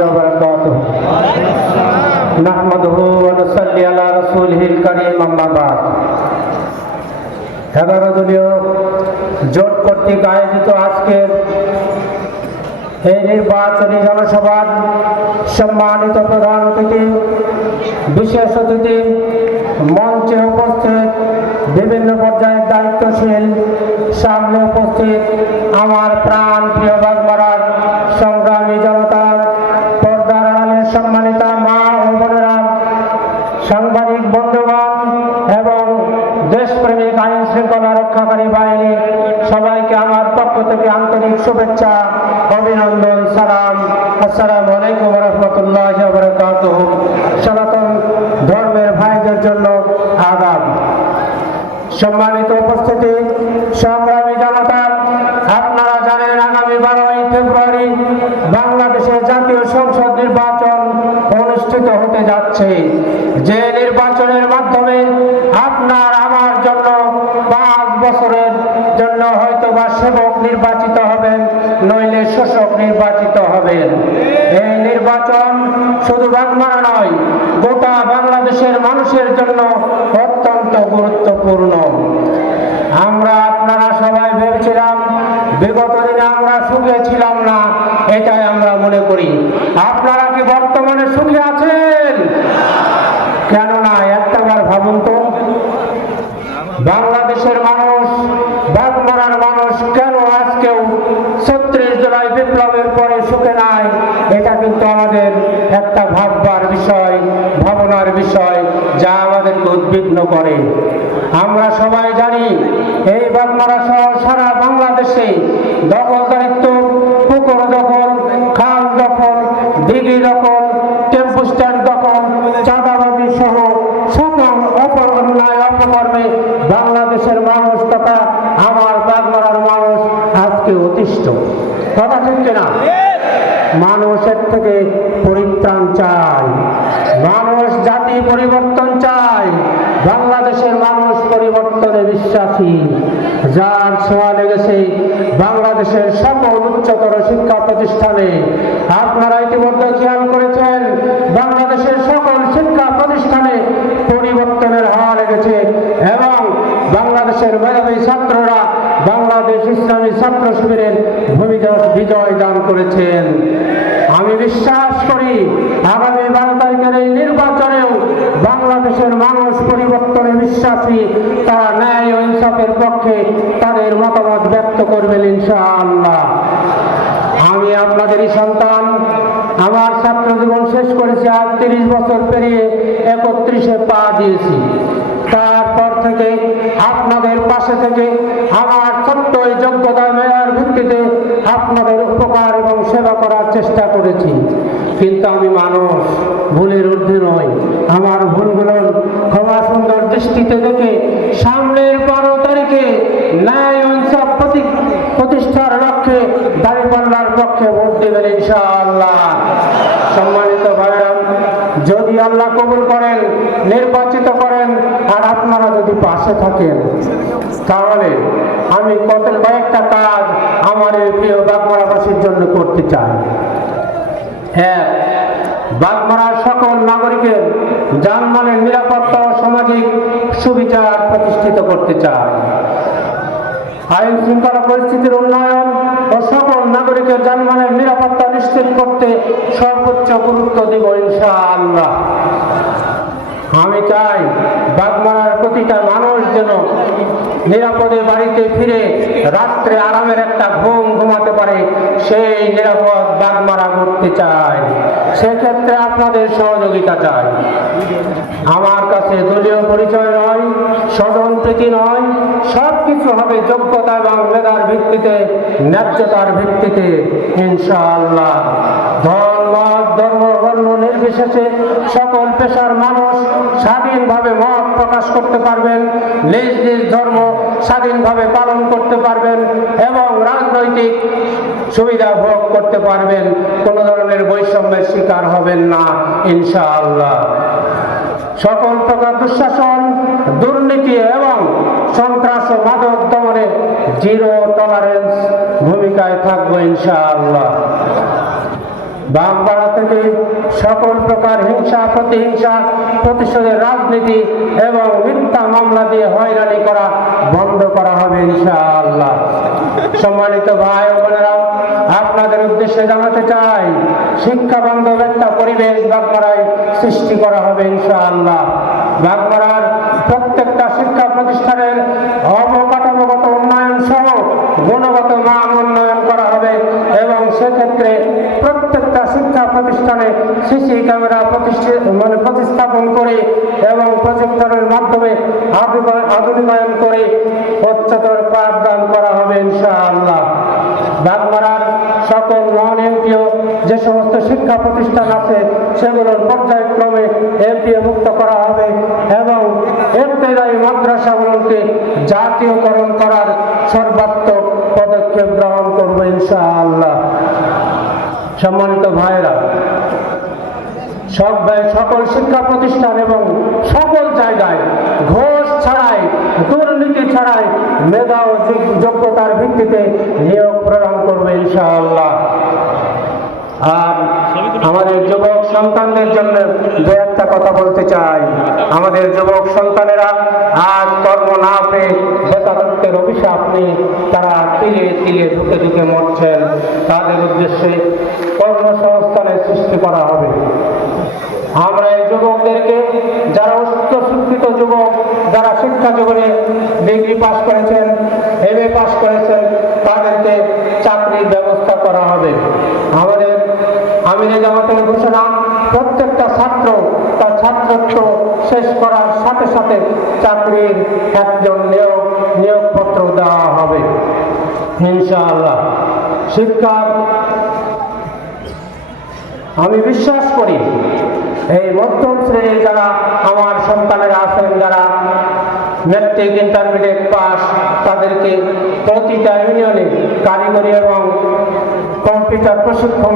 وبركاته نحمده ونصلي على رسوله الكريم أما بعد 11 দলীয় জোট কর্তৃক আয়োজিত আজকের এই নির্বাচনী জনসভার সম্মানিত প্রধান অতিথি, বিশেষ অতিথি, মঞ্চে উপস্থিত বিভিন্ন পর্যায়ের দায়িত্বশীল, সামনে উপস্থিত আমার প্রাণ প্রিয় বাগমারার সংগ্রামী জনতা, পর্দার আড়ালের সম্মানিতা মা ও বোনেরা, সাংবাদিক বন্ধুগণ এবং দেশপ্রেমিক আইন শৃঙ্খলা রক্ষাকারী বাহিনী, সবাইকে আমার পক্ষ থেকে আন্তরিক শুভেচ্ছা, অভিনন্দন, সালাম। আসসালামু আলাইকুম ওয়া রাহমাতুল্লাহি ওয়া বারাকাতুহু। সনাতন ধর্মের ভাইদের জন্য আদাব। সম্মানিত উপস্থিতি, সংগ্রামী জনতা, আপনারা জানেন আগামী 12ই ফেব্রুয়ারি বাংলাদেশের জাতীয় সংসদ নির্বাচন অনুষ্ঠিত হতে যাচ্ছে। যে নির্বাচনের মাধ্যমে আপনার আমার জন্য 5 বছরের জন্য হয়তোবা সেবক নির্বাচিত হবেন, নইলে শোষক নির্বাচিত হবেন। এই নির্বাচন শুধু বাগমারা নয়, গোটা বাংলাদেশের মানুষের জন্য অত্যন্ত গুরুত্বপূর্ণ। আপনারা সবাই ভেবেছিলাম বিগত দিনে আমরা সুখে ছিলাম না, এটাই আমরা মনে করি। আপনারা কি বর্তমানে সুখে আছেন? কেন না, একটাবার ভাবুন তো, বাংলাদেশের মানুষ, বাগমারার মানুষ কেন আজকেও 36 জুলাই বিপ্লবের পরে সুখে নাই? এটা কিন্তু আমাদের একটা ভাববার বিষয়, ভাবনার বিষয়, যা আমাদেরকে উদ্বিগ্ন করে। আমরা সবাই জানি এই বাগমারা সহ সারা বাংলাদেশে দখলদারিত্ব, পুকুর দখল, খাল দখল, দিঘি দখল, টেম্পু স্ট্যান্ড দখল, চাঁদাবাজি সহ সকল অন্যায় অপকর্মে বাংলাদেশের মানুষ তথা আমার বাগমারার মানুষ আজকে অতিষ্ঠ। কথা ঠিক কিনা? মানুষের থেকে পরিত্রাণ চায়, মানুষ জাতি পরিবর্তন চায়। বাংলাদেশের মানুষ পরিবর্তনে বিশ্বাসী। যার ছোঁয়া লেগেছে বাংলাদেশের সকল উচ্চতর শিক্ষা প্রতিষ্ঠানে। আপনারা ইতিমধ্যে খেয়াল করেছেন বাংলাদেশের সকল শিক্ষা প্রতিষ্ঠানে পরিবর্তনের হাওয়া লেগেছে এবং বাংলাদেশের মেধাবী ছাত্ররা বাংলাদেশ ইসলামী ছাত্র শিবিরের বিজয় দান করেছেন। আমি বিশ্বাস করি আগামী 12 তারিখের এই নির্বাচনেও বাংলাদেশের মানুষ পরিবর্তনে বিশ্বাসী। তারা ন্যায় ও ইনসাফের পক্ষে তাদের মতামত ব্যক্ত করবেন ইনশাআল্লাহ। আমি আপনাদেরই সন্তান। আমার ছাত্র জীবন শেষ করেছি আজ 30 বছর পেরিয়ে 31-এ পা দিয়েছি। তারপর থেকে আপনাদের পাশে থেকে আমার ছোট্ট এই যোগ্যতা মেয়ার ভিত্তিতে আপনাদের উপকার এবং সেবা করার চেষ্টা করেছি। কিন্তু আমি মানুষ, ভুলের ঊর্ধ্বে নই। আমার ভুলগুলোর ক্ষমা সুন্দর দৃষ্টিতে দেখে সামনের 12 তারিখে ন্যায় ইনসাফ প্রতিষ্ঠার লক্ষ্যে দাঁড়িপাল্লার পক্ষে ভোট দেবেন ইনশাআল্লাহ। সম্মানিত ভাইরা, যদি আল্লাহ কবুল করেন, নির্বাচিত করেন, আর আপনারা যদি পাশে থাকেন, তাহলে আমি কয়েকটা কাজ আমার এই প্রিয় বাগমারাবাসীর জন্য করতে চাই। হ্যাঁ, বাগমারার সকল নাগরিকের জানমালের নিরাপত্তা ও সামাজিক সুবিচার প্রতিষ্ঠিত করতে চাই। আইন শৃঙ্খলা পরিস্থিতির উন্নয়ন ও সকল নাগরিকের জানমালের নিরাপত্তা নিশ্চিত করতে সর্বোচ্চ গুরুত্ব দেব ইনশাআল্লাহ। আমি চাই বাগমারার প্রতিটা মানুষ যেন নিরাপদে বাড়িতে ফিরে রাত্রে আরামের একটা ঘুম ঘুমাতে পারে, সেই নিরাপদ বাগমারা করতে চাই। সেক্ষেত্রে আপনাদের সহযোগিতা চাই। আমার কাছে দলীয় পরিচয় নয়, স্বজন প্রীতি নয়, সবকিছু হবে যোগ্যতা এবং মেধার ভিত্তিতে, ন্যায্যতার ভিত্তিতে ইনশাআল্লাহ। ধর্ম বর্ণ নির্বিশেষে সকল পেশার মানুষ স্বাধীনভাবে মত প্রকাশ করতে পারবেন, নিজ নিজ ধর্ম স্বাধীনভাবে পালন করতে পারবেন এবং রাজনৈতিক সুবিধা ভোগ করতে পারবেন। কোনো ধরনের বৈষম্যের শিকার হবেন না ইনশাআল্লাহ। সকল প্রকার দুঃশাসন, দুর্নীতি এবং সন্ত্রাস ও মাদক দমনে জিরো টলারেন্স ভূমিকায় থাকবো ইনশাআল্লাহ। বাগমারা থেকে সকল প্রকার হিংসা প্রতিহিংসা প্রতিশোধের রাজনীতি এবং মিথ্যা মামলা দিয়ে হয়রানি করা বন্ধ করা হবে ইনশাআল্লাহ। সম্মানিত ভাই ও বোনেরা, আপনাদের উদ্দেশ্যে জানাতে চাই, শিক্ষা বান্ধব একটা পরিবেশ বাগমারায় সৃষ্টি করা হবে ইনশাআল্লাহ। বাগমারার প্রত্যেকটা শিক্ষা প্রতিষ্ঠানের অবকাঠামোগত উন্নয়ন সহ গুণগত মান উন্নয়ন করা হবে এবং সেক্ষেত্রে প্রত্যেকটা শিক্ষা প্রতিষ্ঠানে সিসি ক্যামেরা প্রতিস্থাপন করে এবং প্রজেক্টরের মাধ্যমে আধুনিকায়ন করে উচ্চতর পাঠদান করা হবে ইনশাআল্লাহ। বাগমারার সকল নন এমপিও যে সমস্ত শিক্ষা প্রতিষ্ঠান আছে সেগুলোর পর্যায়ক্রমে এমপিও মুক্ত করা হবে এবং ইবতেদায়ী মাদ্রাসাগুলোকে জাতীয়করণ করার সর্বাত্মক পদক্ষেপ গ্রহণ করবে ইনশাআল্লাহ। সম্মানিত ভাইরা, সকল শিক্ষা প্রতিষ্ঠান এবং সকল জায়গায় ঘোষ ছাড়াই দুর্নীতি ছাড়াই মেধা ও যোগ্যতার ভিত্তিতে নিয়োগ প্রদান করবে ইনশাআল্লাহ। আর আমাদের যুবক সন্তানদের জন্য দু একটা কথা বলতে চাই। আমাদের যুবক সন্তানেরা আজ কর্ম না পেয়ে বেকারত্বের অভিশাপ নিয়ে তারা তিলে তিলে ঢুকে ঢুকে মরছেন। তাদের উদ্দেশ্যে কর্মসংস্থানের সৃষ্টি করা হবে। আমরা এই যুবকদেরকে, যারা উচ্চ শিক্ষিত যুবক, যারা শিক্ষা জীবনে ডিগ্রি পাস করেছেন, MA পাস করেছেন, তাদেরকে চাকরির ব্যবস্থা করা হবে। আমাদের আমিরে জামাতের ঘোষণা, প্রত্যেকটা ছাত্র তার ছাত্রত্ব শেষ করার সাথে সাথে চাকরির একজন নিয়োগপত্র দেওয়া হবে ইনশাআল্লাহ। শিক্ষার আমি বিশ্বাস করি এই মধ্যম শ্রেণীর যারা আমার সন্তানেরা আছেন, যারা ম্যাট্রিক ইন্টারমিডিয়েট পাস, তাদেরকে প্রতিটা ইউনিয়নে কারিগরি এবং কম্পিউটার প্রশিক্ষণ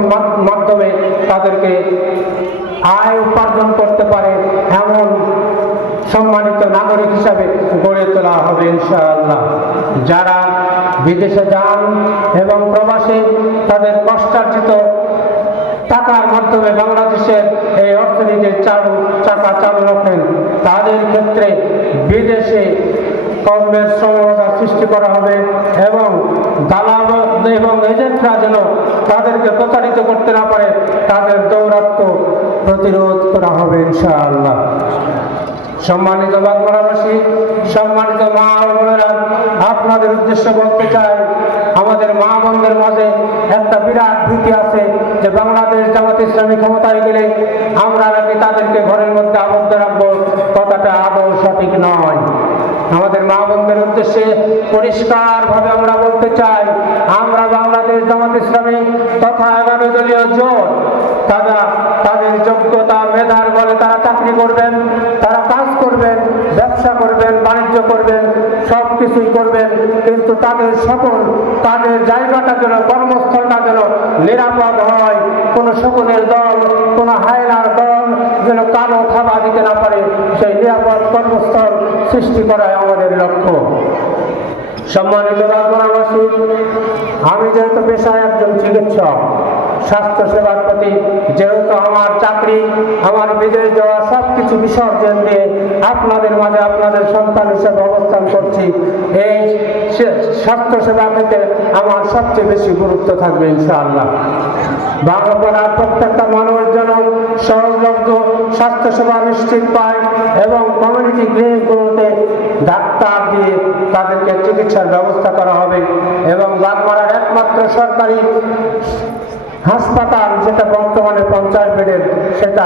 মাধ্যমে তাদেরকে আয় উপার্জন করতে পারে এমন সম্মানিত নাগরিক হিসাবে গড়ে তোলা হবে ইনশাআল্লাহ। যারা বিদেশে যান এবং প্রবাসে তাদের কষ্টার্জিত টাকার মাধ্যমে বাংলাদেশের এই অর্থনীতির চাকা চালু রাখেন, তাদের ক্ষেত্রে বিদেশে কর্মের সমবায় সৃষ্টি করা হবে এবং দালাল এবং এজেন্টরা যেন তাদেরকে প্রতারিত করতে না পারে, তাদের দৌরাত্ম্য প্রতিরোধ করা হবে ইনশাআল্লাহ। সম্মানিত বাগমারাবাসী, সম্মানিত মা ও বোনেরা, আপনাদের উদ্দেশ্যে বলতে চাই, আমাদের মা বোনদের মাঝে একটা বিরাট ভীতি আছে যে বাংলাদেশ জামাত ইসলামী ক্ষমতায় গেলে আমরা নাকি তাদেরকে ঘরের মধ্যে আবদ্ধ রাখবো। কথাটা আদৌ সঠিক নয়। আমাদের মা বোনদের উদ্দেশ্যে পরিষ্কারভাবে আমরা বলতে চাই, আমরা বাংলাদেশ জামাত ইসলামী তথা 11 দলীয় জোট, তাদের যোগ্যতা মেধার বলে তারা চাকরি করবেন, তারা কাজ করবেন, ব্যবসা করবেন, বাণিজ্য করবেন, সব কিছুই করবেন, কিন্তু তাদের জায়গাটা যেন, কর্মস্থলটা যেন নিরাপদ হয়। কোনো শকুনের দল, কোনো হায়নার দল যেন কালো থাবা দিতে না পারে, সেই নিরাপদ কর্মস্থল সৃষ্টি করাই আমাদের লক্ষ্য। সম্মানিত বাগমারাবাসী, আমি যেহেতু পেশায় একজন চিকিৎসক, স্বাস্থ্য সেবার প্রতি যেহেতু আমার চাকরি, আমার বিদেশ যাওয়া সব কিছু বিসর্জন দিয়ে আপনাদের মাঝে আপনাদের সন্তান হিসেবে অবস্থান করছি, এই স্বাস্থ্য সেবা ক্ষেত্রে আমার সবচেয়ে বেশি গুরুত্ব থাকবে ইনশাআল্লাহ। বাংলার প্রত্যেকটা মানুষ যেন সহজলভ্য স্বাস্থ্য সেবা নিশ্চিত পায় এবং কমিউনিটি ক্লিনিকগুলোতে ডাক্তার দিয়ে তাদেরকে চিকিৎসার ব্যবস্থা করা হবে এবং বাগমারার একমাত্র সরকারি হাসপাতাল, যেটা বর্তমানে 50 বেডের, সেটা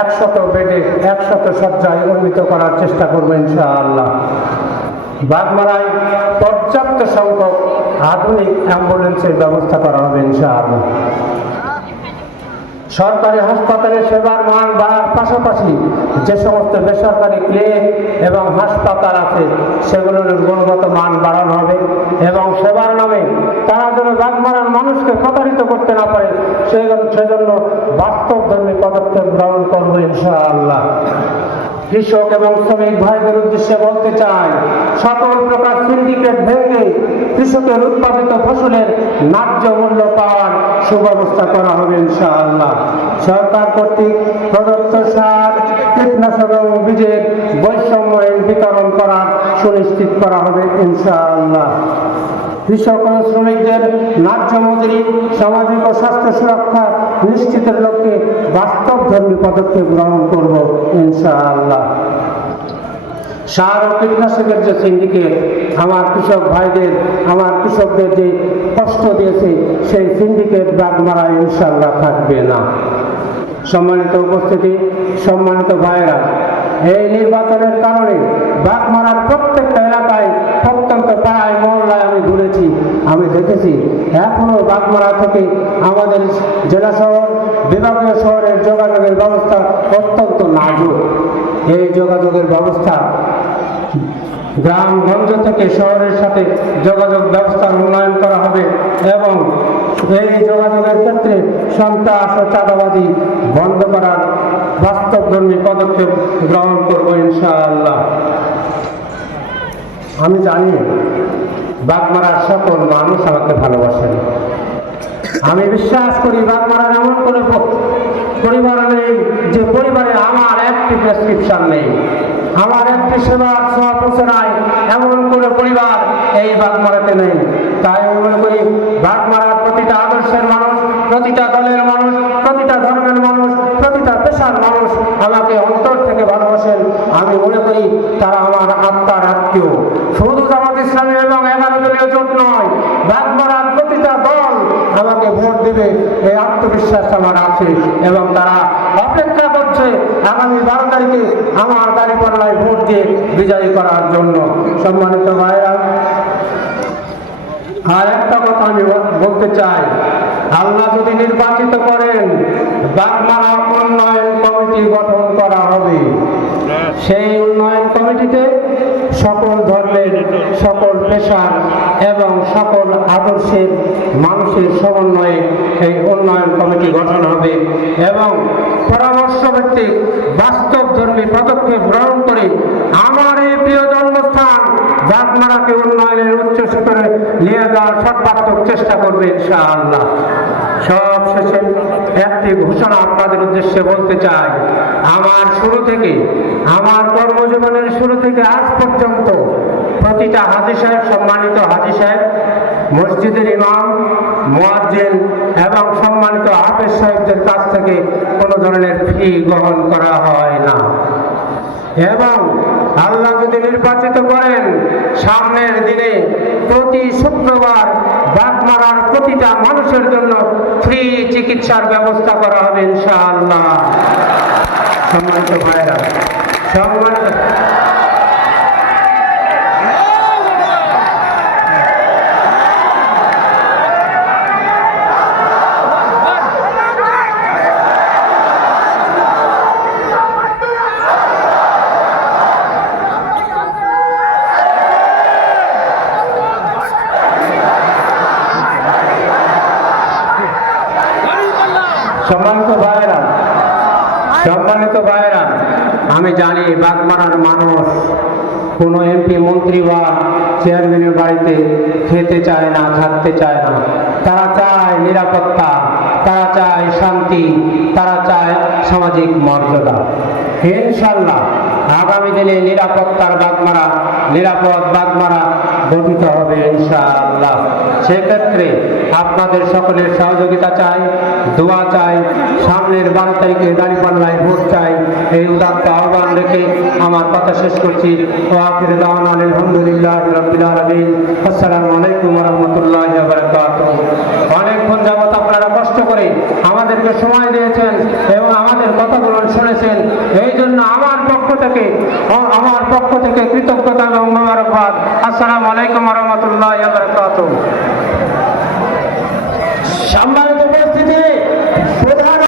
100 বেডে 100 শয্যায় উন্নীত করার চেষ্টা করবো ইনশাআল্লাহ। বাগমারায় পর্যাপ্ত সংখ্যক আধুনিক অ্যাম্বুলেন্সের ব্যবস্থা করা হবে ইনশাআল্লাহ। সরকারি হাসপাতালে সেবার মান বাড়ার পাশাপাশি যে সমস্ত বেসরকারি ক্লিনিক এবং হাসপাতাল আছে সেগুলোর গুণগত মান বাড়ানো হবে এবং সেবার নামে তারা যেন বাগমারার মানুষকে প্রতারিত করতে না পারে, সেজন্য বাস্তবধর্মী পদক্ষেপ গ্রহণ করবো ইনশাআল্লাহ। কৃষক এবং শ্রমিক ভাইদের উদ্দেশ্যে বলতে চাই, সকল প্রকার সিন্ডিকেট ভেঙে কৃষকের উৎপাদিত ফসলের ন্যায্য মূল্য পাওয়ার সুব্যবস্থা করা হবে ইনশাআল্লাহ। সরকার কর্তৃক প্রদত্ত সার, কীটনাশক এবং বীজের বৈষম্যহীন বিতরণ করা সুনিশ্চিত করা হবে ইনশাআল্লাহ। কৃষক ও শ্রমিকদের ন্যায্য মজুরি, সামাজিক ও স্বাস্থ্য সুরক্ষা নিশ্চিতের লক্ষ্যে বাস্তবধর্মী পদক্ষেপ গ্রহণ করব ইনশাআল্লাহ। সার ও কীটনাশকের যে সিন্ডিকেট আমার কৃষক ভাইদের, আমার কৃষকদের যে কষ্ট দিয়েছে, সেই সিন্ডিকেট বাগমারা ইনশাআল্লাহ থাকবে না। সম্মানিত উপস্থিতি, সম্মানিত ভাইয়েরা, এই নির্বাচনের কারণে বাগমারার প্রত্যেকটা এলাকায়, প্রত্যন্ত পাড়ায় মহল্লায় আমি ঘুরেছি, আমি দেখেছি এখনো বাগমারা থেকে আমাদের জেলা শহর, বিভাগীয় শহরের যোগাযোগের ব্যবস্থা অত্যন্ত নাজুক। এই যোগাযোগের ব্যবস্থা গ্রামগঞ্জ থেকে শহরের সাথে যোগাযোগ ব্যবস্থার উন্নয়ন করা হবে এবং এই যোগাযোগের ক্ষেত্রে সন্ত্রাস ও চাঁদাবাজি বন্ধ করার বাস্তবধর্মী পদক্ষেপ গ্রহণ করব ইনশাআল্লাহ। আমি জানি বাগমারার সকল মানুষ আমাকে ভালোবাসেন। আমি বিশ্বাস করি বাগমারার এমন কোনো পরিবার নেই যে পরিবারে আমার একটি প্রেসক্রিপশন নেই, আমার একটি সেবার ছোঁয়া পৌঁছে নাই, এমন কোনো পরিবার এই বাগমারাতে নেই। তাই আমি মনে করি বাগমারার প্রতিটা আদর্শের মানুষ, প্রতিটা দলের মানুষ, প্রতিটা ধর্মের মানুষ, প্রতিটা পেশার মানুষ আমাকে অন্তর থেকে ভালোবাসেন। আমি মনে করি তারা আমার আত্মার আত্মীয়। শুধু জামাত ইসলামী এবং 11 দলীয় জোট নয়, বাগমারার প্রতিটা দল আমাকে ভোট দেবে, এই আত্মবিশ্বাস আমার আছে এবং তারা অপেক্ষা করছে আগামী 12 তারিখে আমার দাঁড়িপাল্লায় ভোট দিয়ে বিজয়ী করার জন্য। সম্মানিত ভাইরা, আর একটা কথা আমি বলতে চাই, আল্লাহ যদি নির্বাচিত করেন, বাগমারা উন্নয়ন কমিটি গঠন করা হবে। সেই উন্নয়ন কমিটিতে সকল ধর্মের, সকল পেশার এবং সকল আদর্শের মানুষের সমন্বয়ে এই উন্নয়ন কমিটি গঠন হবে এবং পরামর্শ ভিত্তিক বাস্তবধর্মী পদক্ষেপ গ্রহণ করে আমার এই প্রিয় জন্মস্থান বাগমারাকে উন্নয়নের উচ্চ শিখরে নিয়ে যাওয়ার সর্বাত্মক চেষ্টা করবে ইনশাআল্লাহ। সব শেষে একটি ঘোষণা আপনাদের উদ্দেশ্যে বলতে চাই, আমার শুরু থেকে, আমার কর্মজীবনের শুরু থেকে আজ পর্যন্ত প্রতিটা হাজী সাহেব, সম্মানিত হাজী সাহেব, মসজিদের ইমাম, মুয়াজ্জিন এবং সম্মানিত হাফেজ সাহেবদের কাছ থেকে কোনো ধরনের ফি গ্রহণ করা হয় না। এবং আল্লাহ যদি নির্বাচিত করেন, সামনের দিনে প্রতি শুক্রবার বাগমারার প্রতিটা মানুষের জন্য ফ্রি চিকিৎসার ব্যবস্থা করা হবে ইনশাআল্লাহ। সম্মানিত ভাইরা, সম্মানিত সম্মানিত ভাইরা, আমি জানি বাগমারার মানুষ কোনো এমপি, মন্ত্রী বা চেয়ারম্যানের বাড়িতে খেতে চায় না, থাকতে চায় না। তারা চায় নিরাপত্তা, তারা চায় শান্তি, তারা চায় সামাজিক মর্যাদা। ইনশাআল্লাহ আগামী দিনে নিরাপত্তার বাগমারা, নিরাপদ বাগমারা গঠিত হবে ইনশাআল্লাহ। সেক্ষেত্রে আপনাদের সকলের সহযোগিতা চাই, দোয়া চাই, সামনের 12 তারিখে দাঁড়িপাল্লায় ভোট চাই। এই উদাত্ত আহ্বান রেখে আমার কথা শেষ করছি। ওয়াখির দাওয়ানা আলহামদুলিল্লাহি রাব্বিল আলামিন। আসসালামু আলাইকুম ওয়া রাহমাতুল্লাহি ওয়া বারাকাতুহু। অনেকক্ষণ যাবত আপনারা কষ্ট করে আমাদেরকে সময় দিয়েছেন এবং আমাদের কথাগুলো শুনেছেন, এই জন্য আমার পক্ষ থেকে কৃতজ্ঞতা এবং মোবারকবাদ। আসসালামু আলাইকুম ওয়া রাহমাতুল্লাহি ওয়া বারাকাতুহু।